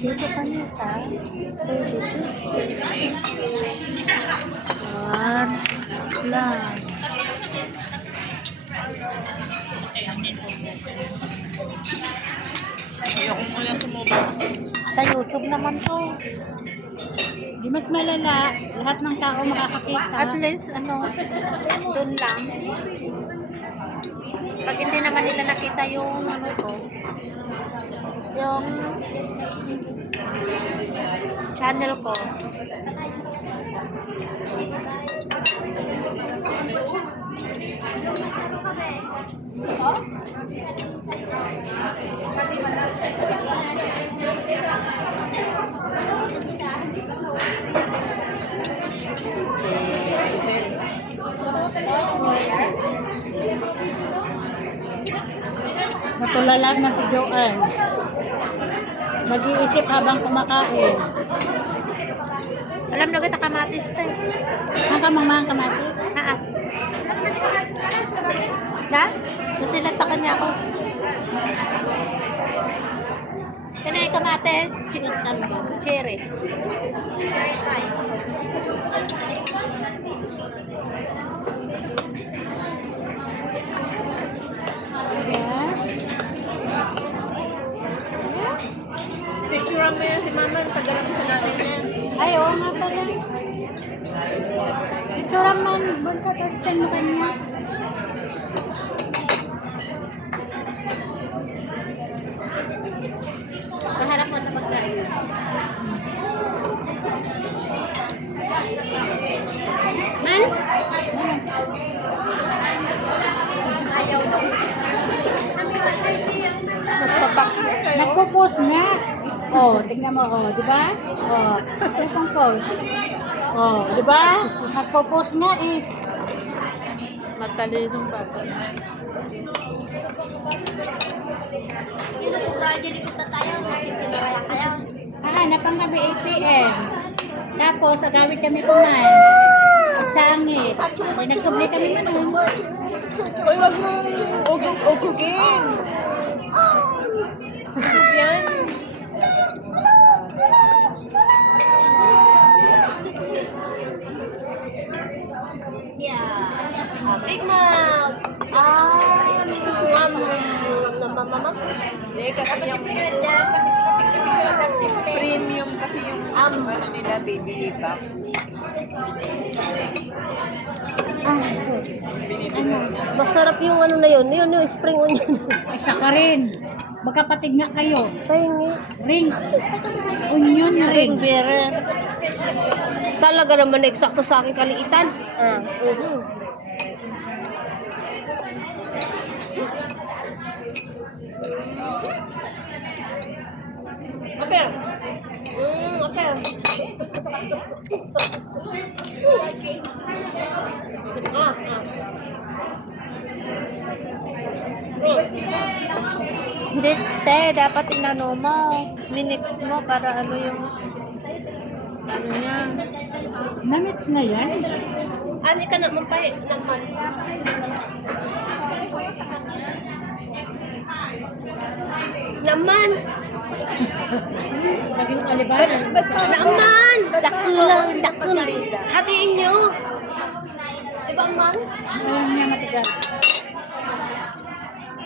Dito kami sa Baby Tuesday. Lang. Ayoko muna sumubas. Sa YouTube naman to. Di mas malala, lahat ng tao makakakita. At least, dun lang. Pag hindi naman nila nakita yung yung channel ko. Matulala na si Joanne. Mag-iisip habang kumakain. Alam na kita kamatis eh. Ang kamamahang kamati. Ha? Ha? Natinatakan niya ako. Kanay kamatis. Cherry. Picture mo yan si Mama, tagalan ko sa nanay niya. Ay, oo nga pala. Picture man, bansa tagsin mo kanya. Maharap mo sa pagkain. Man? Ayaw daw. Nagpo-post nga. Oh, tingnan mo, oh, di ba? Oh, ano pang post? Oh, di ba? Nagpo-post nga eh. Magtalinong bata. Hanapan kami APM. Tapos, agawid kami kumain. Pagsangit. Ay, nagsubli kami nun. Uy, wag mong ugugin. Ugug yan. Yeah. Big Mac. Eh, kasi yung premium kasi yung ano nila, baby back. Masarap yung ano na yun. Yun yung spring onion. Isa ka rin. Magkapatid nga kayo. Pahingi. Rings. Onion na ring. Ring bearer. Talaga naman eksakto sa aking kaliitan. Aper. Aper. Hindi, te, dapat inano mo, minix mo para ano yung ano niya. Namits na yan. Ani ka naman pa naman. Naman. Laging alibanan. Naman. Dakul. Hatiin nyo. Diba man? Alam niya matigas.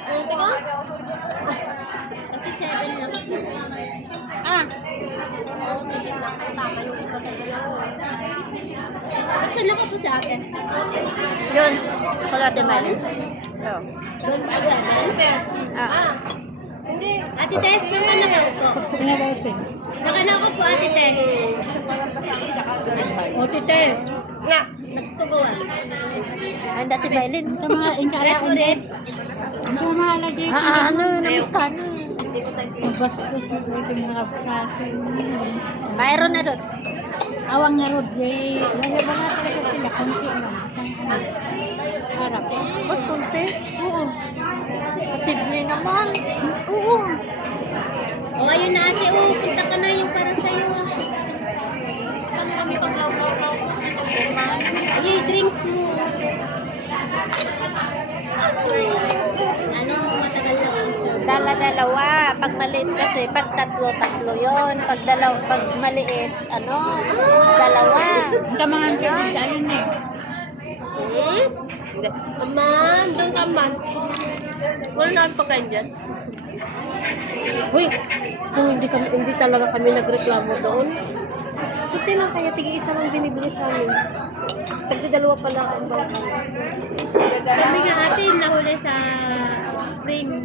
Diba? Kasi 7 lang. Tama yung isa sa iyo. Ba't saan lang po sa akin? Yun. Wala din man. Doon ba sa akin? Hindi. Ate Tess, saan ka nakaupo? Pinabausin. Saan ka nakaupo, Ate Tess? O, tites. Nga, nagtuguan. Ang dati Bailin. Ito mga Red ingkalain. for ribs. Ito mga alagay. Namit ka na. Basta sa pwedeng harap sa akin. Mayroon na doon. Awang nga road, eh. Wala talaga sila. Kunti lang. Isang harap. Ba't kunti? Oo. Sydney naman. Oo. O, ayun na ate. Punta ka na yung para sa'yo. Ano kami pag-aw-aw-aw? Ay, drinks mo. Ano, matagal lang ang serve. Dala-dalawa. pag maliit kasi, pag tatlo yon. Pag maliit, dalawa. Ito mga favorite, ayun eh. Man, doon ka man. Wala na ang pagkain dyan. Uy, kung hindi talaga kami nagreklamo doon. Buti lang kaya tig-isa lang binibili sa amin. Tagdadalawa pala ang bawang. Kami nga ate, nahuli sa spring.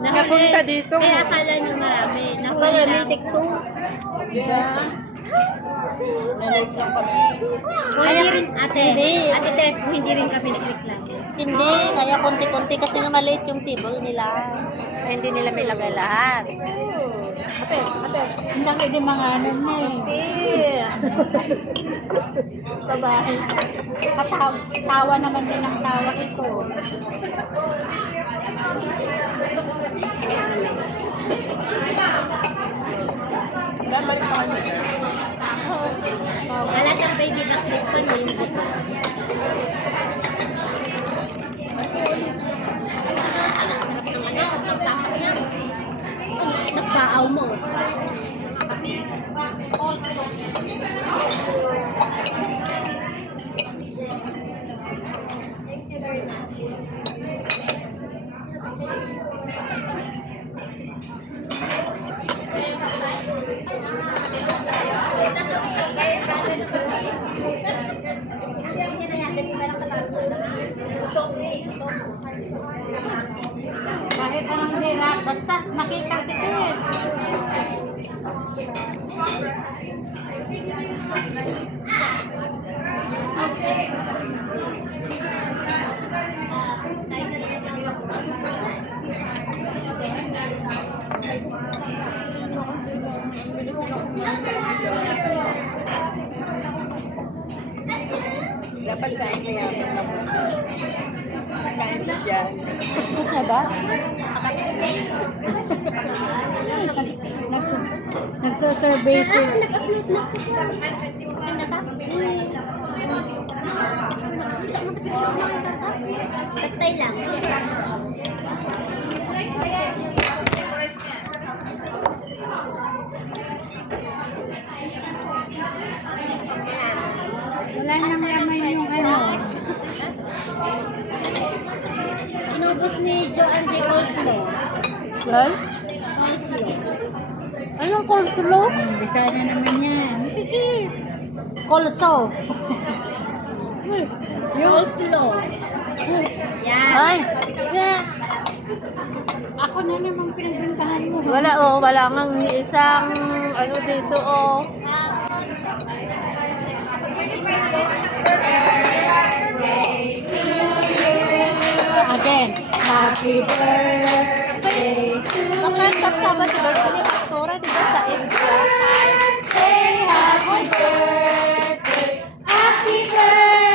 Napunta dito. Kaya akala nyo marami. Nahuli lang. TikTok. Yeah. Nalate lang kami. Hindi rin, ate. Ate Tess, kung hindi rin kami nagreklamo. Hindi, kaya konti-konti kasi nga maliit yung table nila. Kaya hindi nila may lagay lahat. Ate. Ang laki din mga ano na eh. Babae. Tawa naman din ang tawa ito. Dapat pa kami. Wala siyang baby back dito no, yung buto. Nagpaaw mo. Kahit anong dira, basta nakita si Ted. Dapat kain kaya kain siya. Ano ba? Nagsasurvey siya. Nag-upload na ako. Sino ka? Taktay lang. Wala nang laman yung ano. Inubos ni Joanne J. Coleslaw. Well? Coleslaw. Anong coleslaw? Bisaya naman yan. Coleslaw. Coleslaw. Yan. Ay! Yeah. Ako na naman pinagbentahan mo. Wala nang isang dito Again. Happy birthday to you. Nakanta ka ba si birthday ni Pastora dito sa Isla? Happy birthday. Happy birthday.